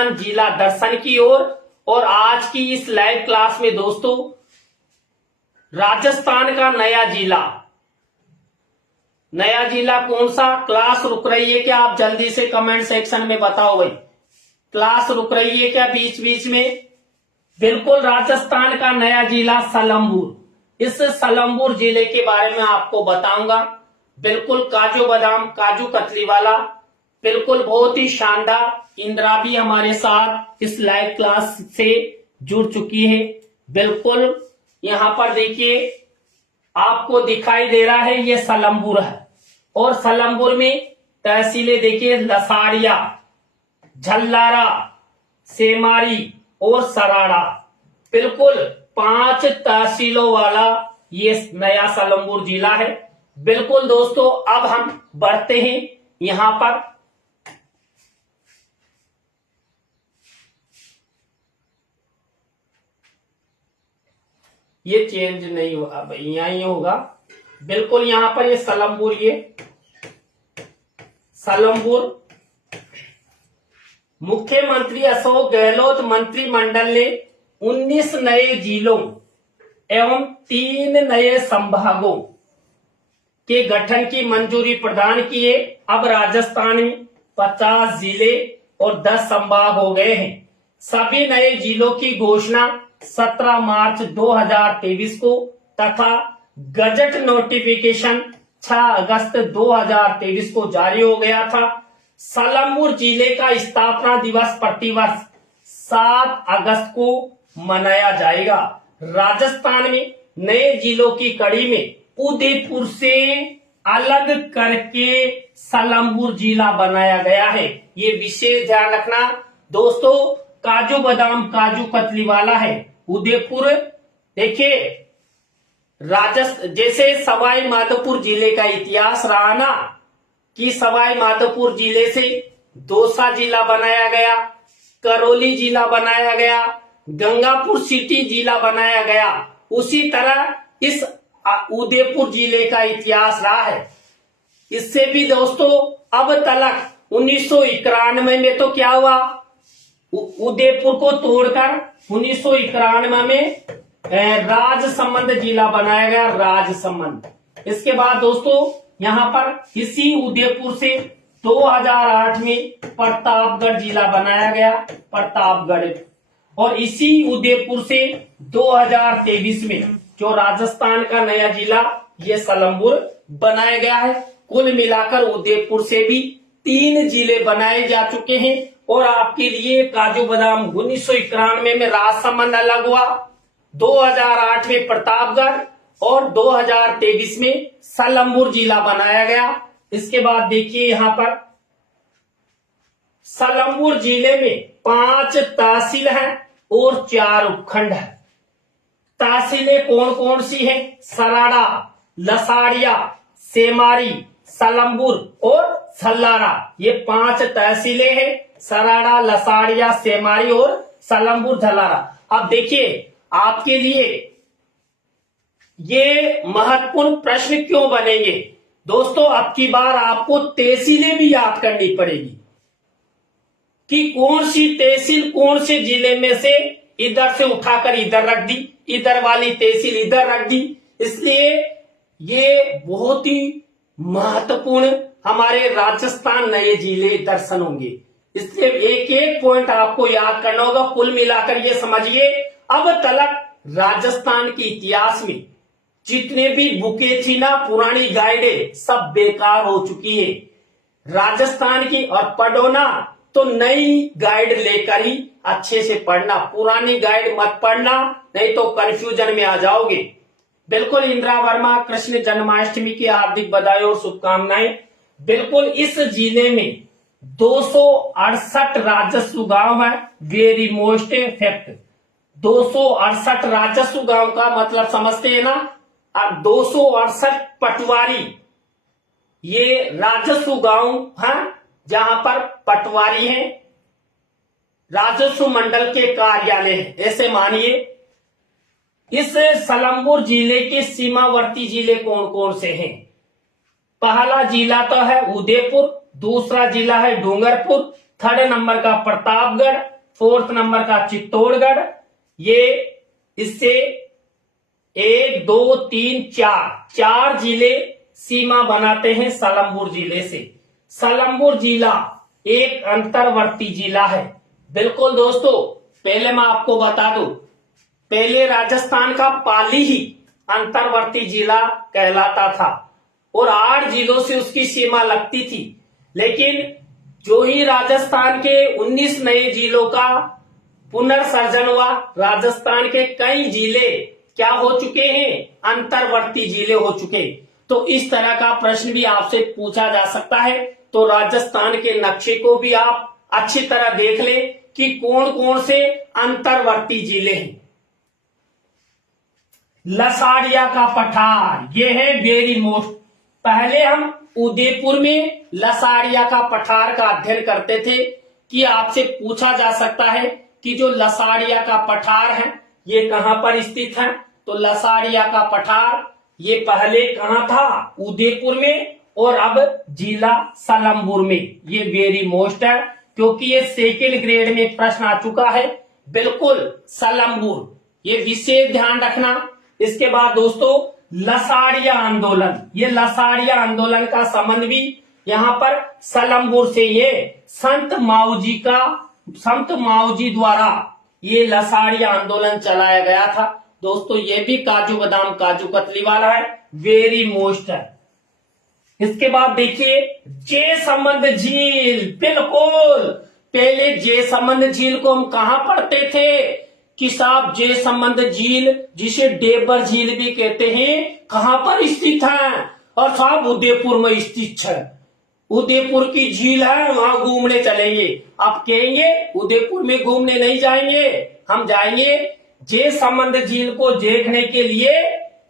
राजस्थान जिला दर्शन की ओर। और आज की इस लाइव क्लास में दोस्तों राजस्थान का नया जिला कौन सा, क्लास रुक रही है क्या? आप जल्दी से कमेंट सेक्शन में बताओ भाई, क्लास रुक रही है क्या बीच बीच में? बिल्कुल, राजस्थान का नया जिला सलमपुर। इस सलमपुर जिले के बारे में आपको बताऊंगा। बिल्कुल काजू बादाम, काजू कतली वाला, बिल्कुल बहुत ही शानदार। इंदिरा भी हमारे साथ इस लाइव क्लास से जुड़ चुकी है। बिल्कुल यहां पर देखिए आपको दिखाई दे रहा है, ये सलमपुर है। और सलमपुर में तहसीलें देखिए, लसाड़िया, झल्लारा, सेमारी और सराड़ा। बिल्कुल 5 तहसीलों वाला ये नया सलमपुर जिला है। बिल्कुल दोस्तों, अब हम बढ़ते हैं यहां पर। ये चेंज नहीं हुआ भाई, यहां ही होगा। बिल्कुल यहां पर ये सलमपुर, ये सलमपुर। मुख्यमंत्री अशोक गहलोत मंत्रिमंडल ने 19 नए जिलों एवं 3 नए संभागों के गठन की मंजूरी प्रदान की है। अब राजस्थान में 50 जिले और 10 संभाग हो गए हैं। सभी नए जिलों की घोषणा 17 मार्च 2023 को तथा गजट नोटिफिकेशन 6 अगस्त 2023 को जारी हो गया था। सलमपुर जिले का स्थापना दिवस प्रतिवर्ष 7 अगस्त को मनाया जाएगा। राजस्थान में नए जिलों की कड़ी में उदयपुर से अलग करके सलमपुर जिला बनाया गया है। ये विशेष ध्यान रखना दोस्तों, काजू बादाम, काजू कतली वाला है उदयपुर। देखिए जैसे सवाई माधोपुर जिले का इतिहास रहा ना, कि सवाई माधोपुर जिले से दौसा जिला बनाया गया, करौली जिला बनाया गया, गंगापुर सिटी जिला बनाया गया। उसी तरह इस उदयपुर जिले का इतिहास रहा है। इससे भी दोस्तों अब तक 1991 में तो क्या हुआ, उदयपुर को तोड़कर 1991 में राजसमंद जिला बनाया गया, राजसमंद। इसके बाद दोस्तों यहां पर इसी उदयपुर से 2008 में प्रतापगढ़ जिला बनाया गया, प्रतापगढ़। और इसी उदयपुर से 2023 में जो राजस्थान का नया जिला ये सलमपुर बनाया गया है। कुल मिलाकर उदयपुर से भी 3 जिले बनाए जा चुके हैं। और आपके लिए काजू बादाम 1991 में राजसमंद अलग हुआ, 2008 में प्रतापगढ़ और 2023 में सलमपुर जिला बनाया गया। इसके बाद देखिए यहां पर सलमपुर जिले में 5 तहसील हैं और 4 उपखंड है। तहसीलें कौन कौन सी हैं? सराड़ा, लसाड़िया, सेमारी, सलमपुर और झल्लारा। ये 5 तहसीलें हैं, सराड़ा, लसाड़िया, सेमारी और सलमपुर, झल्लारा। अब देखिए आपके लिए ये महत्वपूर्ण प्रश्न क्यों बनेंगे दोस्तों, अब की बार आपको तहसीलें भी याद करनी पड़ेगी कि कौन सी तहसील कौन से जिले में से इधर से उठाकर इधर रख दी, इधर वाली तहसील इधर रख दी। इसलिए ये बहुत ही महत्वपूर्ण हमारे राजस्थान नए जिले दर्शन होंगे। इसलिए एक एक पॉइंट आपको याद करना होगा। कुल मिलाकर ये समझिए, अब तक राजस्थान के इतिहास में जितने भी बुकें थी ना, पुरानी गाइडें सब बेकार हो चुकी है राजस्थान की। और पढ़ो ना तो नई गाइड लेकर ही अच्छे से पढ़ना, पुरानी गाइड मत पढ़ना, नहीं तो कंफ्यूजन में आ जाओगे। बिल्कुल इंदिरा वर्मा कृष्ण जन्माष्टमी की हार्दिक बधाई और शुभकामनाएं। बिल्कुल इस जिले में 268 राजस्व गांव है। वेरी मोस्ट फैक्ट, 268 राजस्व गांव का मतलब समझते हैं ना, 268 पटवारी ये राजस्व गांव है जहां पर पटवारी हैं, राजस्व मंडल के कार्यालय हैं, ऐसे मानिए। इस सलमपुर जिले के सीमावर्ती जिले कौन कौन से हैं? पहला जिला तो है उदयपुर, दूसरा जिला है डूंगरपुर, थर्ड नंबर का प्रतापगढ़, 4th नंबर का चित्तौड़गढ़। ये इससे 1 2 3 4 जिले सीमा बनाते हैं सलम्बुर जिले से। सलम्बुर जिला एक अंतर्वर्ती जिला है। बिल्कुल दोस्तों, पहले मैं आपको बता दूं, पहले राजस्थान का पाली ही अंतर्वर्ती जिला कहलाता था और 8 जिलों से उसकी सीमा लगती थी। लेकिन जो ही राजस्थान के 19 नए जिलों का पुनर्सर्जन हुआ, राजस्थान के कई जिले क्या हो चुके हैं, अंतर्वर्ती जिले हो चुके। तो इस तरह का प्रश्न भी आपसे पूछा जा सकता है। तो राजस्थान के नक्शे को भी आप अच्छी तरह देख ले कि कौन कौन से अंतर्वर्ती जिले हैं। लसाड़िया का पठार, ये है वेरी मोस्ट। पहले हम उदयपुर में लसाड़िया का पठार का अध्ययन करते थे कि आपसे पूछा जा सकता है कि जो लसाड़िया का पठार है ये कहां पर स्थित है। तो लसाड़िया का पठार ये पहले कहां था, उदयपुर में, और अब जिला सलम्बुर में। ये वेरी मोस्ट है क्योंकि ये सेकेंड ग्रेड में प्रश्न आ चुका है। बिल्कुल सलम्बुर, ये विशेष ध्यान रखना। इसके बाद दोस्तों लसाड़िया आंदोलन, ये लसाड़िया आंदोलन का संबंध भी यहाँ पर सलम्बुर से, ये संत माऊजी द्वारा ये लसाड़िया आंदोलन चलाया गया था। दोस्तों ये भी काजू बादाम काजू कतली वाला है, वेरी मोस्ट है। इसके बाद देखिए जे संबंध झील, बिल्कुल पहले जे संबंध झील को हम कहां पढ़ते थे कि साहब जे संबंध झील, जिसे डेबर झील भी कहते हैं, कहां पर स्थित है, और साहब उदयपुर में स्थित है। उदयपुर की झील है, वहां घूमने चलेंगे। आप कहेंगे उदयपुर में घूमने नहीं जाएंगे, हम जाएंगे जे संबंध झील को देखने के लिए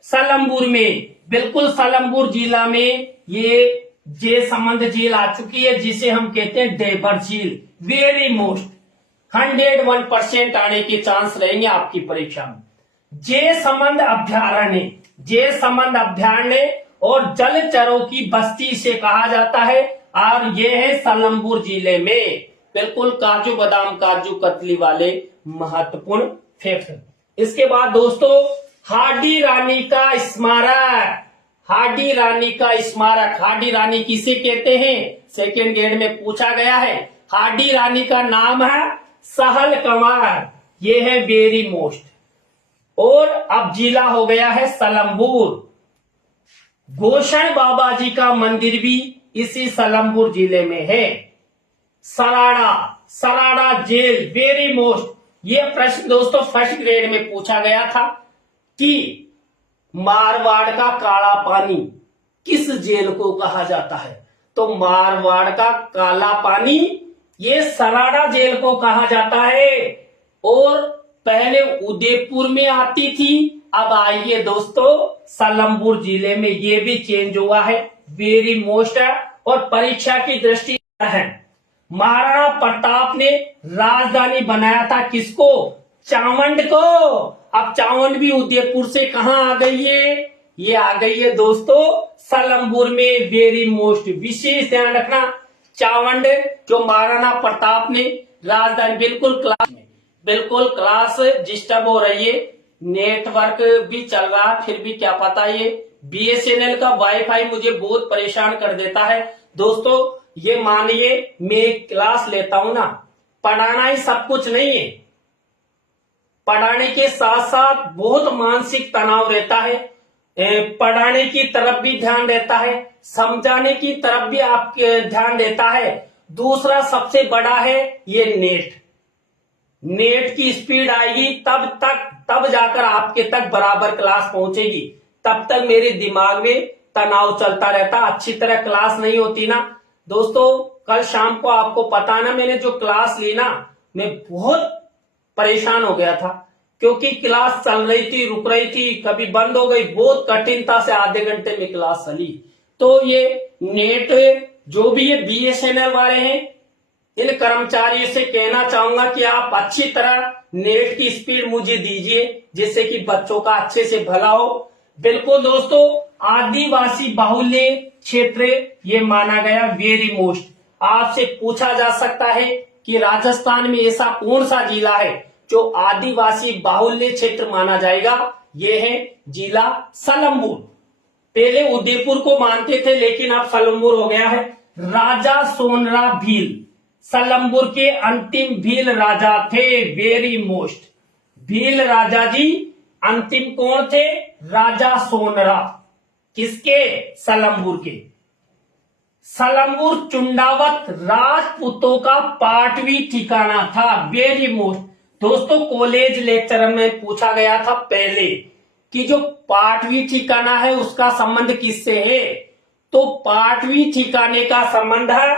सलम्बुर में। बिल्कुल सलम्बुर जिला में ये जे संबंध झील आ चुकी है, जिसे हम कहते हैं डेबर झील। वेरी मोस्ट 101% आने के चांस रहेंगे आपकी परीक्षा में। जे संबंध अभ्यारण्य, जे संबंध अभ्यारण्य और जलचरों की बस्ती से कहा जाता है, और ये है सलम्बुर जिले में। बिल्कुल काजू बादाम काजू कतली वाले महत्वपूर्ण फैक्ट। इसके बाद दोस्तों हाडी रानी का स्मारक, हाडी रानी का स्मारक, हाडी रानी किसे कहते हैं, सेकेंड ग्रेड में पूछा गया है। हाडी रानी का नाम है सहल कंवर, ये है वेरी मोस्ट। और अब जिला हो गया है सलम्बुर। गोषण बाबा जी का मंदिर भी इसी सलम्बुर जिले में है। Sarada, Sarada jail, very most. ये प्रश्न दोस्तों फर्स्ट ग्रेड में पूछा गया था कि मारवाड़ का काला पानी किस जेल को कहा जाता है। तो मारवाड़ का काला पानी ये सराड़ा जेल को कहा जाता है, और पहले उदयपुर में आती थी, अब आइए दोस्तों सलम्बुर जिले में। ये भी चेंज हुआ है, वेरी मोस्ट है और परीक्षा की दृष्टि है। महाराणा प्रताप ने राजधानी बनाया था किसको, चावंड को। अब चावंड भी उदयपुर से कहां आ गई है, ये आ गई है दोस्तों सलम्बुर में। वेरी मोस्ट, विशेष ध्यान रखना, चावंड जो महाराणा प्रताप ने राजधानी। बिल्कुल क्लास डिस्टर्ब हो रही है, नेटवर्क भी चल रहा, फिर भी क्या पता ये BSNL का वाईफाई मुझे बहुत परेशान कर देता है। दोस्तों ये मानिए मैं क्लास लेता हूं ना, पढ़ाना ही सब कुछ नहीं है, पढ़ाने के साथ साथ बहुत मानसिक तनाव रहता है। पढ़ाने की तरफ भी ध्यान रहता है, समझाने की तरफ भी आप ध्यान देता है। दूसरा सबसे बड़ा है ये नेट की स्पीड आएगी तब जाकर आपके तक बराबर क्लास पहुंचेगी। तब तक मेरे दिमाग में तनाव चलता रहता, अच्छी तरह क्लास नहीं होती ना। दोस्तों कल शाम को आपको पता ना, मैंने जो क्लास ली ना, मैं बहुत परेशान हो गया था क्योंकि क्लास चल रही थी, रुक रही थी, कभी बंद हो गई, बहुत कठिनता से आधे घंटे में क्लास चली। तो ये नेट जो भी ये BSNL वाले हैं, इन कर्मचारियों से कहना चाहूंगा कि आप अच्छी तरह नेट की स्पीड मुझे दीजिए, जिससे कि बच्चों का अच्छे से भला हो। बिल्कुल दोस्तों आदिवासी बाहुल्य क्षेत्र ये माना गया, वेरी मोस्ट। आपसे पूछा जा सकता है कि राजस्थान में ऐसा कौन सा जिला है जो आदिवासी बाहुल्य क्षेत्र माना जाएगा। ये है जिला सलम्बुर। पहले उदयपुर को मानते थे लेकिन अब सलम्बुर हो गया है। राजा सोनरा भील, सलम्बुर के अंतिम भील राजा थे। वेरी मोस्ट, भील राजा जी अंतिम कौन थे? राजा सोनरा। किसके? सलम्बुर के। सलम्बुर चुंडावत राजपूतों का पाटवी ठिकाना था। वेरी मोस्ट दोस्तों, कॉलेज लेक्चर में पूछा गया था पहले कि जो पाटवी ठिकाना है उसका संबंध किससे है? तो पाटवी ठिकाने का संबंध है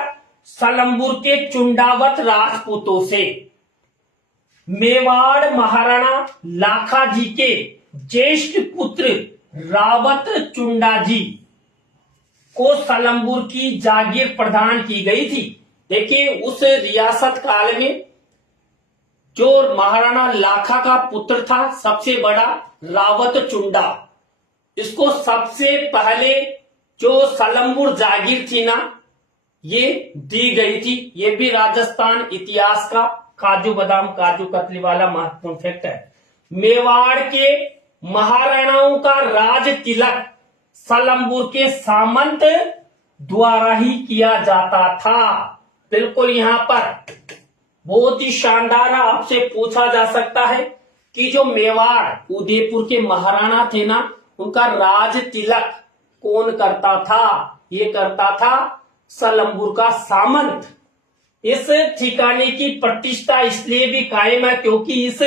सलम्बुर के चुंडावत राजपूतों से। मेवाड़ महाराणा लाखा जी के ज्येष्ठ पुत्र रावत चुंडा जी को सलम्बुर की जागीर प्रदान की गई थी। देखिए, उस रियासत काल में जो महाराणा लाखा का पुत्र था सबसे बड़ा रावत चुंडा, इसको सबसे पहले जो सलम्बुर जागीर थी ना ये दी गई थी। ये भी राजस्थान इतिहास का काजू बादाम काजू कतली वाला महत्वपूर्ण फैक्ट है। मेवाड़ के महाराणाओं का राज तिलक सलम्बुर के सामंत द्वारा ही किया जाता था। बिल्कुल, यहाँ पर बहुत ही शानदार आपसे पूछा जा सकता है कि जो मेवाड़ उदयपुर के महाराणा थे ना उनका राज तिलक कौन करता था? ये करता था सलम्बुर का सामंत। इस ठिकाने की प्रतिष्ठा इसलिए भी कायम है क्योंकि इस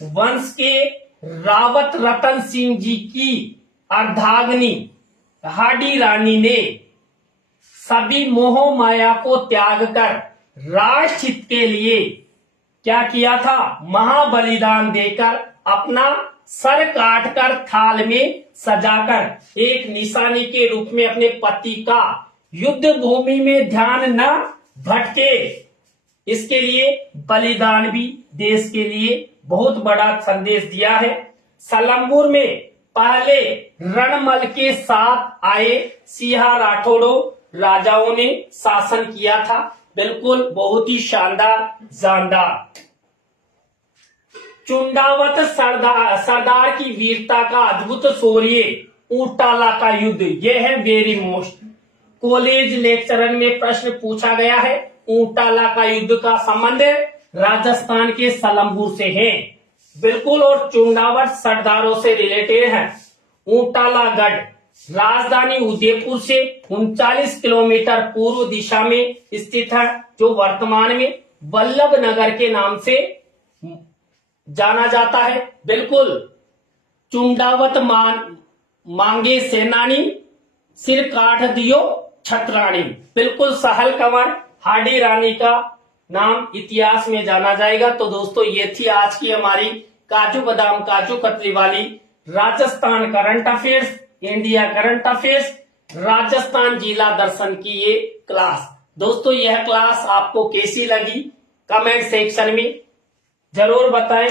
वंश के रावत रतन सिंह जी की अर्धांगिनी हाडी रानी ने सभी मोह माया को त्याग कर राष्ट्र हित के लिए क्या किया था? महाबलिदान देकर अपना सर काटकर थाल में सजाकर एक निशानी के रूप में अपने पति का युद्ध भूमि में ध्यान न भटके, इसके लिए बलिदान भी देश के लिए बहुत बड़ा संदेश दिया है। सलम्बुर में पहले रणमल के साथ आए सिंहा राठौड़ों राजाओं ने शासन किया था। बिल्कुल, बहुत ही शानदार जानदार। चुंडावत सरदार की वीरता का अद्भुत शौर्य, ऊंटाला का युद्ध, यह है वेरी मोस्ट। कॉलेज लेक्चर में प्रश्न पूछा गया है। ऊंटाला का युद्ध का संबंध राजस्थान के सलम्बुर से है। बिल्कुल, और चुंडावत सरदारों से रिलेटेड है। ऊंटाला गढ़ राजधानी उदयपुर से 39 किलोमीटर पूर्व दिशा में स्थित है, जो वर्तमान में वल्लभ नगर के नाम से जाना जाता है। बिल्कुल, चुंडावत मांगे सेनानी, सिर काट दियो छत्राणी। बिल्कुल, सहल कंवर हाडी रानी का नाम इतिहास में जाना जाएगा। तो दोस्तों, ये थी आज की हमारी काजू बादाम काजू कतली वाली Rajasthan current affairs, India current affairs, Rajasthan जिला दर्शन की ये क्लास। दोस्तों, यह क्लास आपको कैसी लगी कमेंट सेक्शन में जरूर बताएं।